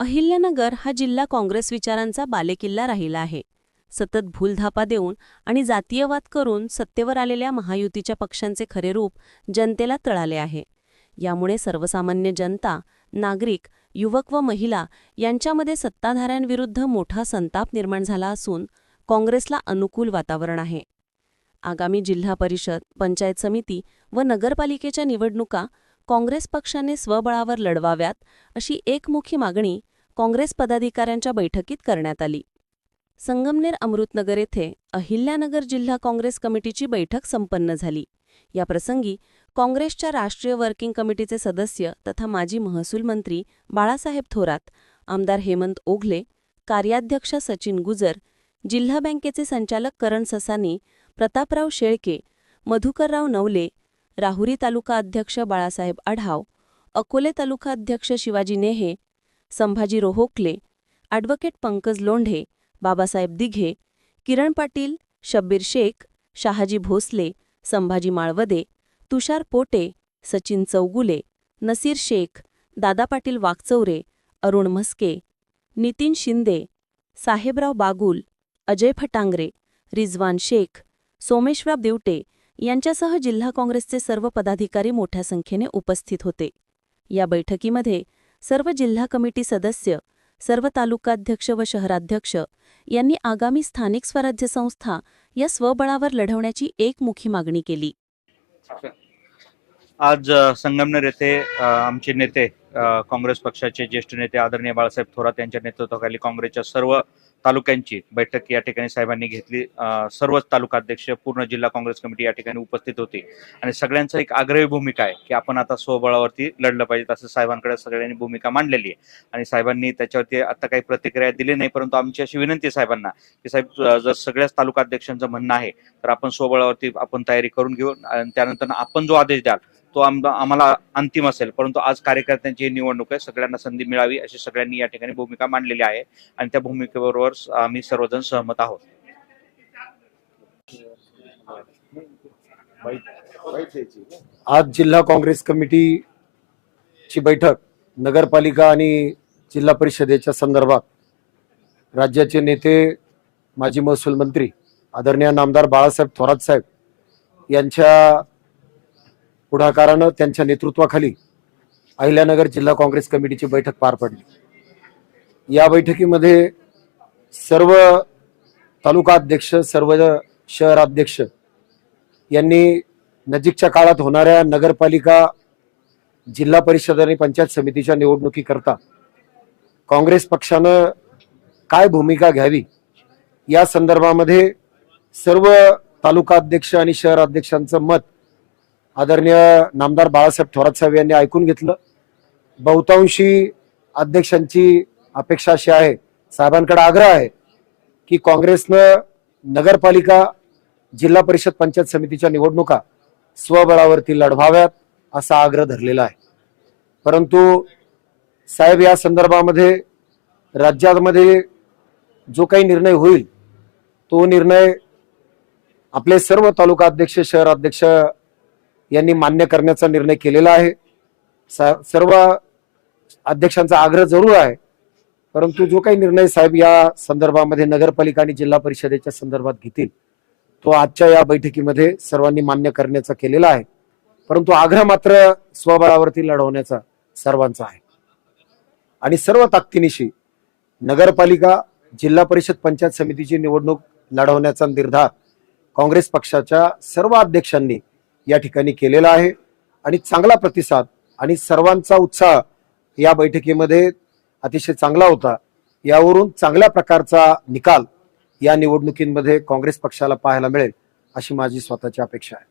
अहिल्यानगर हा जिल्हा काँग्रेस विचारांचा बालेकिल्ला राहिला आहे. सतत भूलधापा देऊन आणि जातीयवाद करून सत्तेवर आलेल्या महायुतीच्या पक्षांचे खरे रूप जनतेला तळाले आहे. यामुळे सर्वसामान्य जनता नागरिक युवक व महिला यांच्यामध्ये सत्ताधाऱ्यांविरुद्ध मोठा संताप निर्माण झाला असून काँग्रेसला अनुकूल वातावरण आहे. आगामी जिल्हा परिषद पंचायत समिती व नगरपालिकेच्या निवडणुका काँग्रेस पक्षाने स्वबळावर लढवाव्यात अशी एकमुखी मागणी काँग्रेस पदाधिकाऱ्यांच्या बैठकीत करण्यात आली. संगमनेर अमृतनगर येथे अहिल्यानगर जिल्हा काँग्रेस कमिटीची बैठक संपन्न झाली. या प्रसंगी काँग्रेसच्या राष्ट्रीय वर्किंग कमिटीचे सदस्य तथा माजी महसूल मंत्री बाळासाहेब थोरात आमदार हेमंत ओघले कार्याध्यक्ष सचिन गुजर जिल्हा बँकेचे संचालक करण ससानी प्रतापराव शेळके मधुकरराव नवले राहुरी तालुका अध्यक्ष बाळासाहेब आढाव अकोले तालुका अध्यक्ष शिवाजी नेहे संभाजी रोहोकले ॲडव्होकेट पंकज लोंढे बाबासाहेब दिघे किरण पाटील शब्बीर शेख शहाजी भोसले संभाजी माळवदे तुषार पोटे सचिन चौगुले नसीर शेख दादा पाटील वाकचौरे अरुण म्हस्के नितीन शिंदे साहेबराव बागुल अजय फटांगरे रिजवान शेख सोमेश्वराव देवटे यांच्यासह जिल्हा काँग्रेसचे सर्व पदाधिकारी मोठ्या संख्येने उपस्थित होते. या बैठकीमध्ये सर्व जिल्हा कमिटी सदस्य सर्व तालुकाध्यक्ष व शहराध्यक्ष यांनी आगामी स्थानिक स्वराज्य संस्था या स्वबळावर लढवण्याची एकमुखी मागणी केली. आज संगमनेर येथे आमचे नेते काँग्रेस पक्षाचे ज्येष्ठ नेते आदरणीय बाळासाहेब थोरात यांच्या नेतृत्वाखाली काँग्रेसच्या सर्व तालुक्यांची बैठक या ठिकाणी साहेबांनी घेतली. सर्वच तालुकाध्यक्ष पूर्ण जिल्हा काँग्रेस कमिटी या ठिकाणी उपस्थित होती. आणि सगळ्यांचा एक आग्रही भूमिका आहे की आपण आता स्वबळावरती लढलं पाहिजे असं साहेबांकडे सगळ्यांनी भूमिका मांडलेली आहे. आणि साहेबांनी त्याच्यावरती आता काही प्रतिक्रिया दिली नाही परंतु आमची अशी विनंती आहे साहेबांना की साहेब जर सगळ्याच तालुकाध्यक्षांचं म्हणणं आहे तर आपण स्वबळावरती आपण तयारी करून घेऊ. आणि त्यानंतर आपण जो आदेश द्याल तो आम- आम्हाला अंतिम असेल. परंतु आज कार्यकर्त्यांची ही निवडणूक आहे. सगळ्यांना संधी मिळावी अशी सगळ्यांनी या ठिकाणी भूमिका मांडलेली आहे. आणि त्या भूमिकेबरोबर आम्ही सर्वजण सहमत आहोत. आज जिल्हा काँग्रेस कमिटीची बैठक नगरपालिका आणि जिल्हा परिषदेच्या संदर्भात राज्याचे नेते माजी महसूल मंत्री आदरणीय नामदार बाळासाहेब थोरात साहेब यांच्या पुढाकारानं त्यांच्या नेतृत्वाखाली अहिल्यानगर जिल्हा काँग्रेस कमिटीची बैठक पार पडली. या बैठकीमध्ये सर्व तालुका अध्यक्ष सर्व शहराध्यक्ष यांनी नजीकच्या काळात होणाऱ्या नगरपालिका जिल्हा परिषद आणि पंचायत समितीच्या निवडणुकीकरता काँग्रेस पक्षानं काय भूमिका घ्यावी? या संदर्भामध्ये सर्व तालुका अध्यक्ष आणि शहर अध्यक्षांचं मत आदरणीय नामदार बाळासाहेब थोरात साहेब यांनी ऐकून घेतलं. बहुतांशी अध्यक्षांची अपेक्षा अशी आहे साहेबांकडे आग्रह आहे की काँग्रेसनं नगरपालिका जिल्हा परिषद पंचायत समितीच्या निवडणुका स्वबळावरती लढवाव्यात असा आग्रह धरलेला आहे. परंतु साहेब या संदर्भामध्ये राज्यामध्ये जो काही निर्णय होईल तो निर्णय आपले सर्व तालुका अध्यक्ष शहर अध्यक्ष यांनी मान्य करण्याचा निर्णय केलेला आहे. सर्व अध्यक्षांचा आग्रह जरूर आहे. परंतु जो काही निर्णय साहेब या संदर्भामध्ये नगरपालिका आणि जिल्हा परिषदेच्या संदर्भात घेतील तो आजच्या या बैठकीमध्ये सर्वांनी मान्य करण्याचा केलेला आहे. परंतु आग्रह मात्र स्वबळावरती लढवण्याचा सर्वांचा आहे. आणि सर्व ताकदीनिशी नगरपालिका जिल्हा परिषद पंचायत समितीची निवडणूक लढवण्याचा निर्धार काँग्रेस पक्षाच्या सर्व अध्यक्षांनी या ठिकाणी केलेला आहे. आणि चांगला प्रतिसाद आणि सर्वांचा उत्साह या बैठकीमध्ये अतिशय चांगला होता. यावरून चांगल्या प्रकारचा निकाल या निवडणुकींमध्ये काँग्रेस पक्षाला पाहायला मिळेल अशी माझी स्वतःची अपेक्षा आहे.